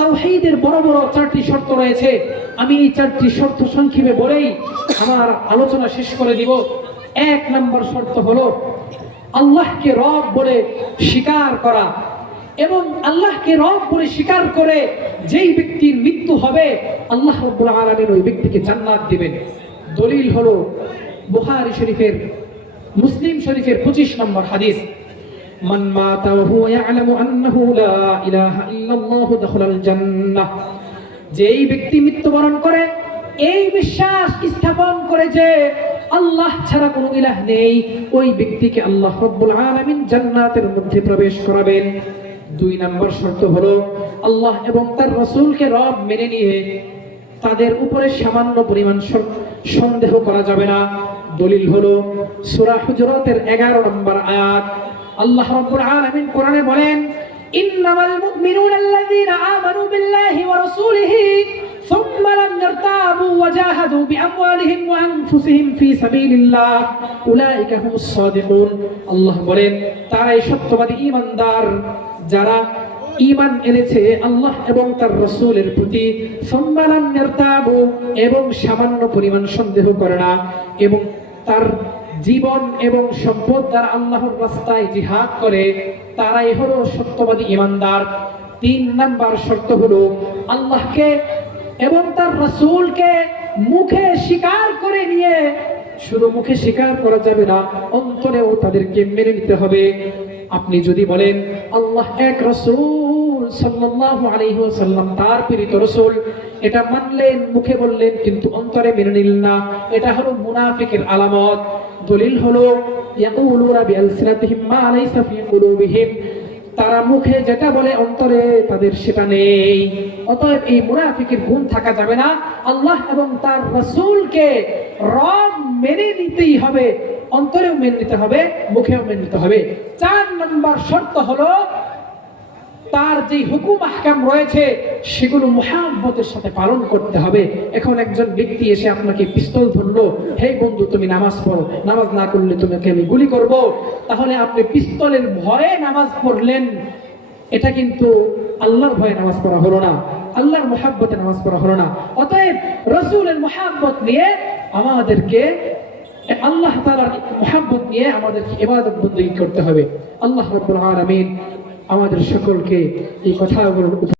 তাওহীদের বড় বড় চারটি শর্ত রয়েছে। আমি এই চারটি শর্ত সংক্ষেপে বলেই আমার আলোচনা শেষ করে দিব। এক নম্বর শর্ত হলো আল্লাহকে রব বলে স্বীকার করা এবং আল্লাহকে রব বলে স্বীকার করে যেই ব্যক্তির মৃত্যু হবে, আল্লাহ রব্বুল আলামিন ওই ব্যক্তিকে জান্নাত দিবেন। দলিল হলো বুখারী শরীফের, মুসলিম শরীফের পঁচিশ নম্বর হাদিস। من مات وهو يعلم أنه لا إله إلا الله دخل الجنة যেই ব্যক্তি মৃত্যুবরণ করে এই বিশ্বাস স্থাপন করে যে আল্লাহ ছাড়া কোনো ইলাহ নেই ওই ব্যক্তিকে আল্লাহ রব্বুল আলামিন জান্নাতের মধ্যে প্রবেশ করাবেন দুই নম্বর শর্ত হলো আল্লাহ এবং তার রসুলকে রব মেনে নিয়ে তাদের উপরে সামান্য পরিমাণ স- সন্দেহ করা যাবে না দলিল হলো সূরা হুজরাতের 11 নম্বর আয়াত আল্লাহ রাব্বুল আলামিন কোরআনে বলেন, ইন্নামাল মুমিনুনা আল্লাযীনা আমানু বিল্লাহি ওয়া রাসূলিহি সুম্মা লাম ইয়ারতাবু ওয়া জাহাদু বিআমওয়ালিহিম ওয়া আনফুসিহিম ফি সাবিলিল্লাহ, উলাইকা হুমুস সাদিকুন। আল্লাহ বলেন তারাই সত্যবাদী ঈমানদার যারা ইমান এনেছে আল্লাহ এবং তার রসুলের প্রতি সম্মান এবং সামান্য পরিমাণ সন্দেহ করে না এবং তার জীবন এবং সম্পদ দ্বারা আল্লাহর রাস্তায় জিহাদ করে, তারাই হলো সত্যবাদী ইমানদার। তিন নাম্বার শর্ত হলো আল্লাহকে এবং তার রসুলকে মুখে স্বীকার করে নিয়ে। শুধু মুখে স্বীকার করা যাবে না, অন্তরেও তাদেরকে মেনে নিতে হবে। আপনি যদি বলেন, আল্লাহ এক রসুল সাল্লাল্লাহু আলাইহি ওয়াসাল্লাম, তার প্রেরিত রসুল, এটা মানলেন, মুখে বললেন, কিন্তু অন্তরে মেনে নিলেন না। এটা হলো মুনাফিকের আলামত। দলিল হলো তারা মুখে যেটা বলে, অন্তরে তাদের সেটা নেই। অতএব এই মুনাফিকের গুণ থাকা যাবে না। আল্লাহ এবং তার রসুলকে রব মেনে নিতেই হবে। অন্তরেও মেনে নিতে হবে, মুখেও মেনে নিতে হবে। চার নম্বর শর্ত হলো তার যে হুকুম আহকাম রয়েছে, সেগুলো মহাব্বতের সাথে পালন করতে হবে। এখন একজন ব্যক্তি এসে আপনাকে পিস্তল ধরলো, হে বন্ধু, তুমি নামাজ পড়ো। নামাজ না করলে তোমাকে আমি গুলি করব। তাহলে আপনি পিস্তলের ভয়ে নামাজ পড়লেন। এটা কিন্তু আল্লাহর ভয়ে নামাজ পড়া হলো না। আল্লাহর মহাব্বতে নামাজ পড়া হলো না। অতএব রসুলের মহাব্বত নিয়ে আমাদেরকে আল্লাহ তাআলার মহাব্বত নিয়ে আমাদেরকে ইবাদত বন্দী করতে হবে। আল্লাহ রাব্বুল আলামিন আমাদের সকলকে এই কথাগুলোর উপর